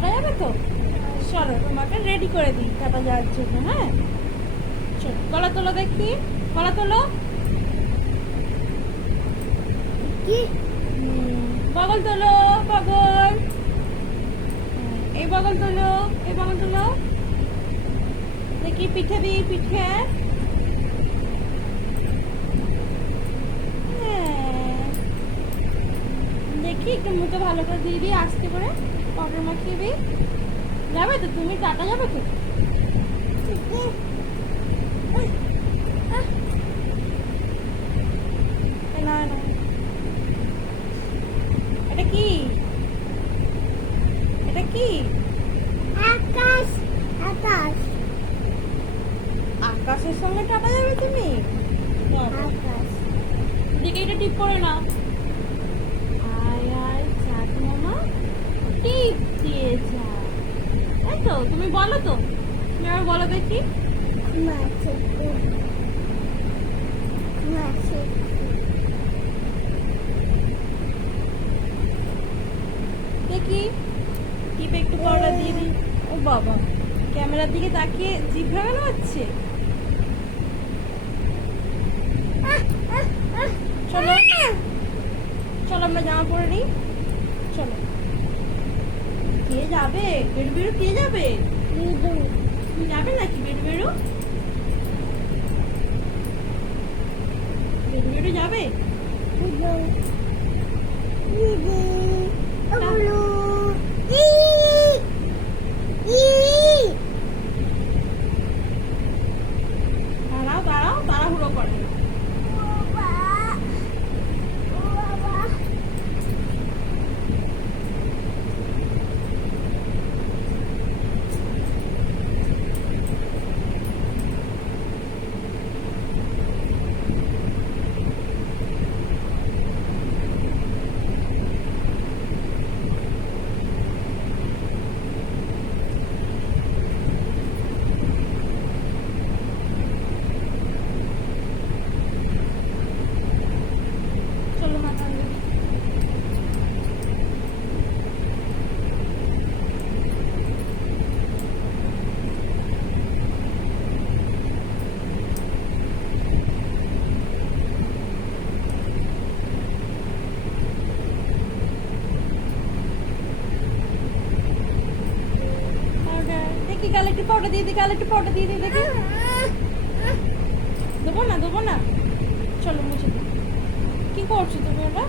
Tata যাবে তো? চলো তোমাকে রেডি করে দিই টাটা যাওয়ার জন্য। হ্যাঁ চলো, গলা তোলো দেখি, গলা তোলো। কি বগল তোলো, বগল। এই বগল তোলো, এই বগল তোলো দেখি, পিঠে দিই, পিঠে। হ্যাঁ। দেখি একটু মুখে ভালো করে দিয়ে দিই, আস্তে করে পাউডার মাখিয়ে দিই। যাবে তো তুমি? টাটা যাবে তো? না না, এটা কি? এটা কি? আকাশ আকাশ আকাশের সঙ্গে টাটা যাবে তুমি? আকাশ দিকে এটা টিপ করে নাও। আয় আয় চাঁদ মামা টিপ দিয়ে যা। তাই তো? তুমি বলো তো, তুমি আবার বলো দেখি। মাছে মাছে দেখি টিপে একটু পাউডার দিয়ে দিই। ও বাবা, ক্যামেরার দিকে তাকিয়ে জিভ ভাঙানো হচ্ছে। চলো চলো আমরা জামা পরে নিই, চলো। কে যাবে? বেরু বেরু কে যাবে? বিদু তুমি যাবে নাকি বেরু বেরু? বেরু বেরু যাবে? বিদু বিদু বলু ই ই দাঁড়াও দাঁড়াও, তাড়াহুড়ো করে না। বাবা বাবা চলো মাথা দিয়ে। পাউডার দেখি, গালে একটু পাউডার দিয়ে দিই, গালে একটু পাউডার দিয়ে দিই দেখি। দেবো না, দেবো না। চলো মুছে দিই। কি করছো তুমি ওটা?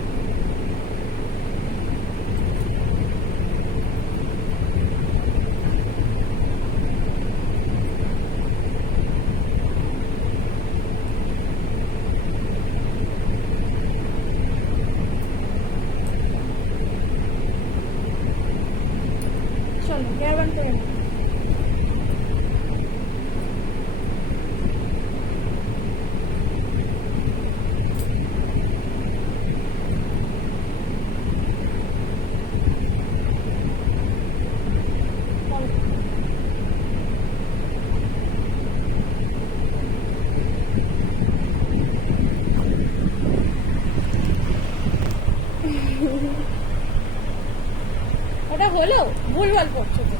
চলো হেয়ার ব্যান্ড করে নাও। ওটা হলো? ভুলভাল করছো তো।